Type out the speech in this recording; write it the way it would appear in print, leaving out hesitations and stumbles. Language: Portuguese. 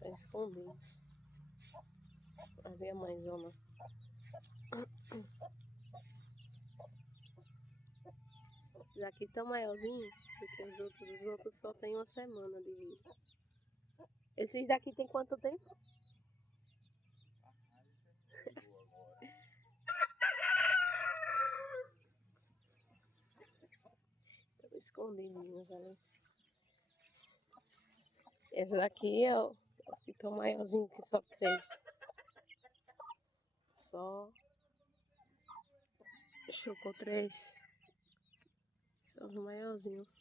Estão escondidos. Ali a mãezona. Esses aqui estão maiorzinhos do que os outros. Os outros só tem uma semana de vida. Esses daqui tem quanto tempo? Estão escondidinhos ali. Esse daqui é os que estão maiorzinhos, que só 3. Só chocou 3. São os maiorzinhos.